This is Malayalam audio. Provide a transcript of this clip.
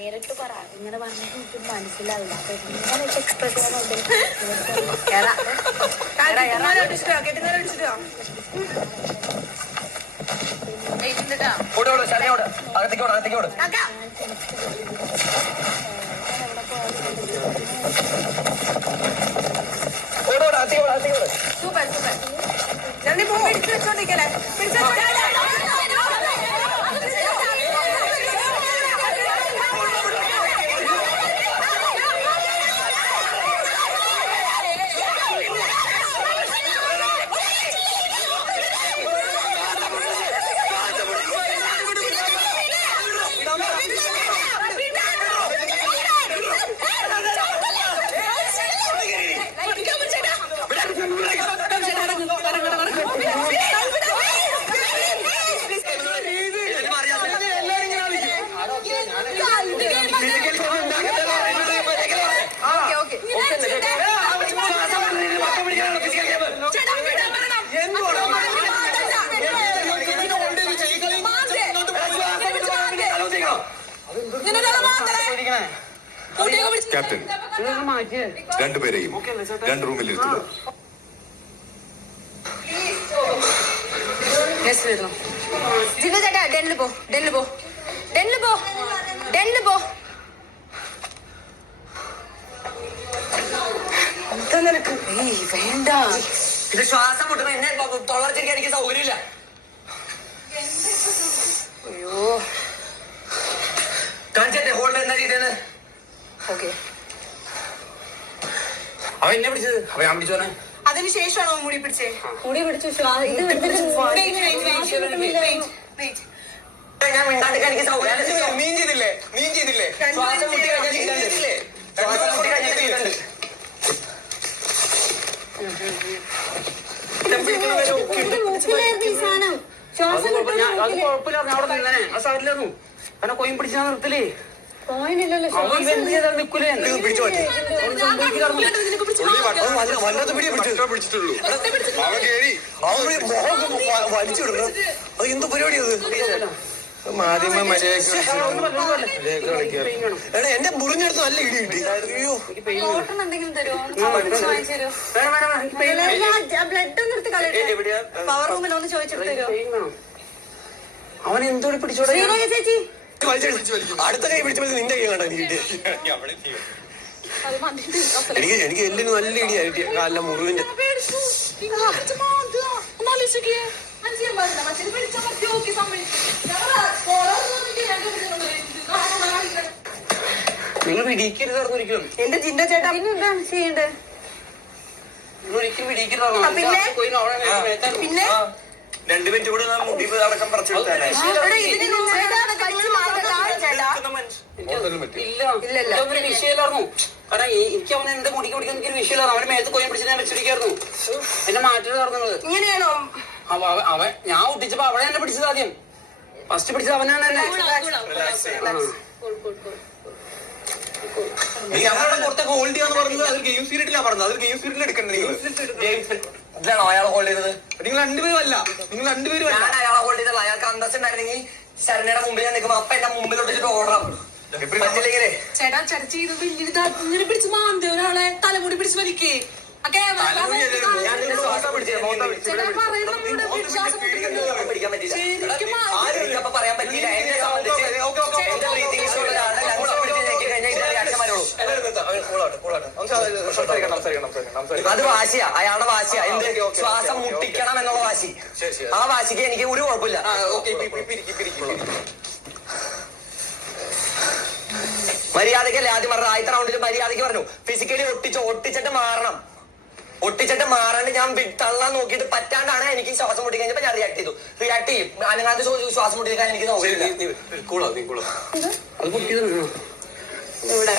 നേരിട്ട് പറ. ഇങ്ങനെ പറഞ്ഞാൽ എനിക്ക് മനസ്സിലാവില്ല. അപ്പൊ ഇങ്ങനെ എക്സ്പ്രസ് സൂപ്പർ സൂപ്പർ. രണ്ടു പോ പിടിച്ചു വെച്ചോണ്ടിരിക്കല്ലേ, പിടിച്ചു ക്യാപ്റ്റൻ, രണ്ടുപേരെയും രണ്ട് റൂമിൽ ഇരുത്തുക. ചേട്ടാ ഡെല്ല് പോ, ഡെല്ല് പോ, ഡെല്ല് പോ, ഡെല്ല് പോ. എന്താ നിനക്ക്? വേണ്ട, ഇത് ശ്വാസം മുട്ടുന്ന എന്നെ തൊള്ളർച്ചയ്ക്ക് എനിക്ക് സൗകര്യമില്ല. അയ്യോ കാണിച്ചേ ഹോൾഡ് എന്താ ചെയ്തേന്ന്. ഓക്കെ, അവൻ എന്നെ പിടിച്ചത്, അവൻ ഞാൻ പിടിച്ചോനെ. അതിനുശേഷമാണോ മുടി പിടിച്ചേ? മുടി പിടിച്ചു. ഞാൻ മിണ്ടാണ്ടിരിക്കാൻ എനിക്ക് സൗകര്യമില്ല. നീ ചെയ്തില്ലേ? ശ്വാസം മുട്ടി കഴിഞ്ഞാൽ ചെയ്തില്ലേ? ശ്വാസം മുട്ടി കഴിഞ്ഞാൽ ചെയ്തിട്ടുണ്ട്. ശ്വാസം അത് കുഴപ്പമില്ലായിരുന്നു, അവിടെ നിന്നേ ആ സൈഡിലായിരുന്നു. അവനെ കൊയും പിടിച്ചാ നിർത്തില്ലേ? പോയില്ലല്ലോ. അവൻ എന്ത് ചെയ്താൽ നിൽക്കൂലേ? പിടിച്ചു പറ്റി വല്ലാത്ത പിടിച്ചിട്ടുള്ളൂ. അവൻ കേറി വലിച്ചു വിടുന്നു. അത് എന്ത് പരിപാടി അത്? മാധ്യമ മര്യാദ എടാ, എന്റെ മുറിഞ്ഞെടുത്ത് നല്ല ഇടി കിട്ടി. അയ്യോ, എന്തെങ്കിലും തരുമോ? ബ്ലഡ് ഒന്ന് എടുത്ത് കളയട്ടെ. പവർ റൂമിൽ ഒന്ന് ചോദിച്ചിട്ട് തരുമോ? അവൻ എന്തോടെ പിടിച്ചോടെ? ചേച്ചി അടുത്ത കൈ പിടിച്ചപ്പോൾ നിന്റെ കൈ കണ്ടാ നീ എനിക്ക് എല്ലിന് നല്ല ഇടിയായിട്ട് കാലിലെ മുറിവിന്റെ. നിങ്ങൾ പിടിക്കരുതായിരുന്നു ഒരിക്കലും. എന്റെ ജിൻഡോ ചേട്ടാ എന്താണ് ചെയ്യണ്ടേ? നിങ്ങൾ ഒരിക്കലും പിടിക്കരുതായിരുന്നു. പിന്നെ രണ്ടു മിനിറ്റ് കൂടെ മുടി അടക്കം പറിച്ചു ഇല്ല, ഒരു വിഷയമില്ലായിരുന്നു. കാരണം എനിക്ക് അവൻ എന്റെ മുടിക്ക് പിടിക്കാൻ എനിക്കൊരു വിഷയമില്ലായിരുന്നു. അവന്റെ മേത്ത് കൊയ്യും പിടിച്ച് ഞാൻ വെച്ചിരിക്കായിരുന്നു. എന്നെ മാറ്റരുതായിരുന്നു. ഇങ്ങനെയാണോ? അവൻ ഞാൻ ഒട്ടിച്ചപ്പോ അവളെ എന്നെ പിടിച്ചത് ആദ്യം. ഫസ്റ്റ് പിടിച്ചത് അവനാണ് എന്നെ. പുറത്തൊക്കെ ഹോൾഡ് ചെയ്യാന്ന് പറഞ്ഞത് അത് ഗെയിം സ്പിരിറ്റിലാണ് പറഞ്ഞത്. അത് ഗെയിം സ്പിരിറ്റിൽ എടുക്കണ്ടേ? ഇതിലാണോ അയാളെ ഹോൾഡ് ചെയ്തത്? നിങ്ങൾ രണ്ടുപേരും അല്ല, നിങ്ങൾ രണ്ടുപേരും അല്ല. ഞാൻ അയാളെ ഹോൾഡ് ചെയ്തല്ല. അയാൾക്ക് അന്തസ് ഉണ്ടായിരുന്നെങ്കിൽ ശരണയുടെ മുമ്പിൽ ഞാൻ നിൽക്കുമ്പോ അപ്പൊ എന്റെ മുമ്പിൽ ഒട്ടിച്ചിട്ട് ഓടാം. പറ്റില്ലെങ്കിലേ ചേട്ടാ ചർച്ച ചെയ്ത് ഇങ്ങനെ പിടിച്ച് മാന്തി ഒരാളെ തലമുടി പിടിച്ച് വലിക്കേ. പിടിക്കാൻ പറ്റില്ല. ആരും അപ്പൊ പറയാൻ പറ്റില്ല. എന്നെ സംബന്ധിച്ച് അത് വാശിയാ, അയാളുടെ വാശിയാ. എന്ത് ശ്വാസം മുട്ടിക്കണം എന്നുള്ള വാശി. ആ വാശിക്ക് എനിക്ക് ഒരു കുഴപ്പമില്ല. മര്യാദക്കല്ലേ ആദ്യം പറഞ്ഞത്? ആദ്യത്തെ റൗണ്ടിൽ മര്യാദക്ക് പറഞ്ഞു. ഫിസിക്കലി ഒട്ടിച്ചിട്ട് മാറണം. ഒട്ടിച്ചിട്ട് മാറാണ്ട് ഞാൻ തള്ളാൻ നോക്കിയിട്ട് പറ്റാണ്ടാണ് എനിക്ക് ശ്വാസം മുട്ടി കഴിഞ്ഞപ്പോ ഞാൻ റിയാക്ട് ചെയ്യും. അനങ്ങാണ്ട് ശ്വാസം മുട്ടിക്കാൻ എനിക്ക് സൗകര്യമില്ല. കൂളാ അത് പൊട്ടിയത് ഇവിടെ